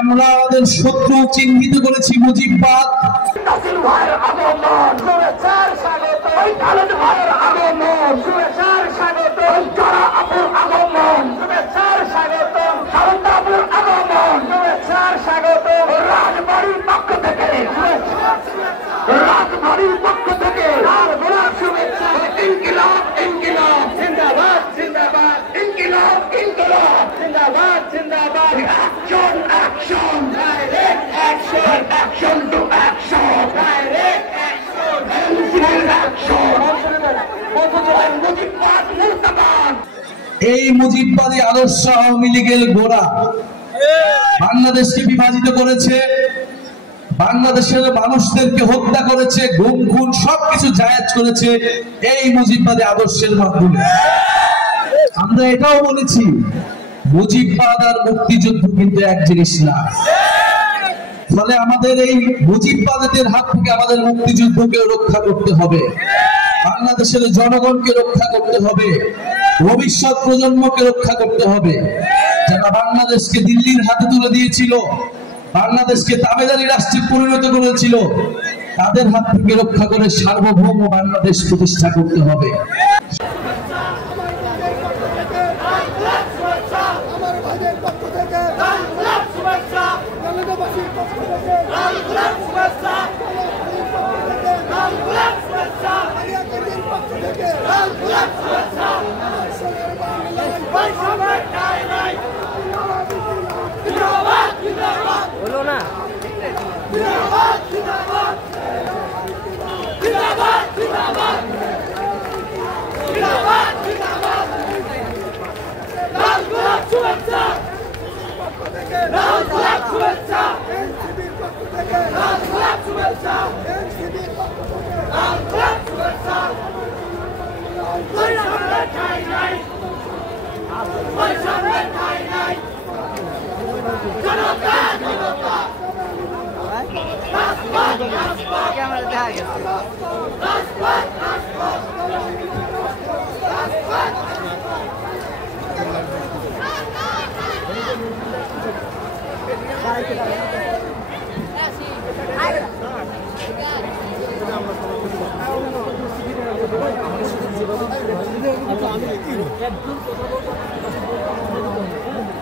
আমরা আমাদের শত্রু চিহ্নিত করেছি মুজিববাদ। রাজবাড়ির পক্ষ থেকে শুভেচ্ছা। ইনকিলাব ইনকিলাব জিন্দাবাদ জিন্দাবাদ ইনকিলাব ইনকিলাব জিন্দাবাদ জিন্দাবাদ action action direct action action to action direct action action মুজিববাদ মুর্দাবাদ। এই মুজিববাদী আদর্শ আওয়ামী লীগের গোড়া বাংলাদেশকে বিভাজিত করেছে, বাংলাদেশের মানুষদেরকে হত্যা করেছে, গুম খুন সবকিছু জায়েজ করেছে এই মুজিববাদী আদর্শের মাধ্যমে। আমরা এটাও বলেছি মুজিববাদ আর মুক্তিযুদ্ধ কিন্তু এক জিনিস না। ফলে আমাদের এই মুজিববাদীদের হাত থেকে আমাদের মুক্তিযুদ্ধকে রক্ষা করতে হবে, বাংলাদেশের জনগণকে রক্ষা করতে হবে, ভবিষ্যৎ প্রজন্মকে রক্ষা করতে হবে। যারা বাংলাদেশকে দিল্লির হাতে তুলে দিয়েছিল, বাংলাদেশকে তাবেদারি রাষ্ট্রে পরিণত করেছিল, তাদের হাত থেকে রক্ষা করে সার্বভৌম বাংলাদেশ প্রতিষ্ঠা করতে হবে। বলো না ক্যামেরা দেখা গেছে। আমি